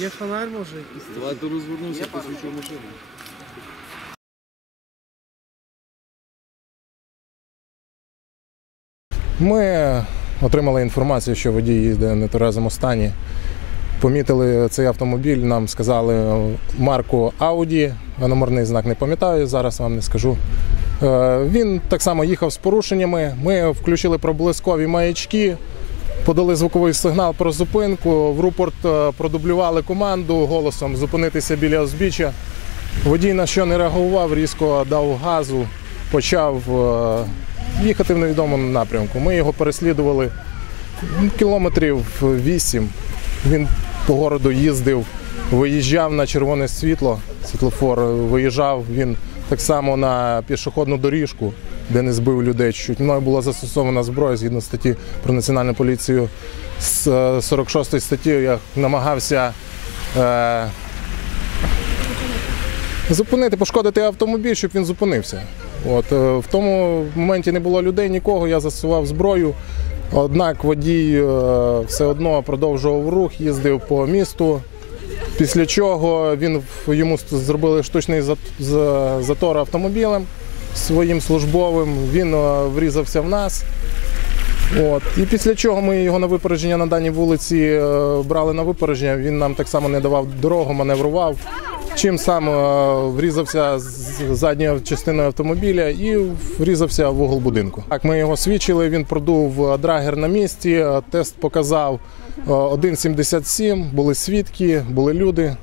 Є фонарь може якийсь? Давайте розвернуся, посвічу машину. Ми отримали інформацію, що водій їздить в нетверезому стані. Помітили цей автомобіль, нам сказали марку Audi, а номерний знак не пам'ятаю, зараз вам не скажу. Е, Він так само їхав з порушеннями. Ми включили проблискові маячки, подали звуковий сигнал про зупинку. В рупорт е, продублювали команду голосом зупинитися біля узбіччя. Водій на що не реагував, різко дав газу, почав е, їхати в невідомому напрямку. Ми його переслідували кілометрів 8. Він по городу їздив, виїжджав на червоне світло, світлофор, виїжджав він так само на пішохідну доріжку, де не збив людей. Чуть мною була застосована зброя згідно статті про національну поліцію з е, 46 статті. Я намагався. Е, Зупинити, пошкодити автомобіль, щоб він зупинився. От, е, в тому моменті не було людей нікого, я засував зброю. Однак водій е, все одно продовжував рух, їздив по місту. Після чого він йому зробили штучний зат- затор автомобілем своїм службовим. Він е, врізався в нас. От. І після чого ми його на випередження на даній вулиці е, брали на випередження. Він нам так само не давав дорогу, маневрував. Чим сам е, врізався з задньою частиною автомобіля і врізався в угол будинку. Так, ми його свідчили. Він продув драгер на місці. Тест показав е, 1,77. Були свідки, були люди.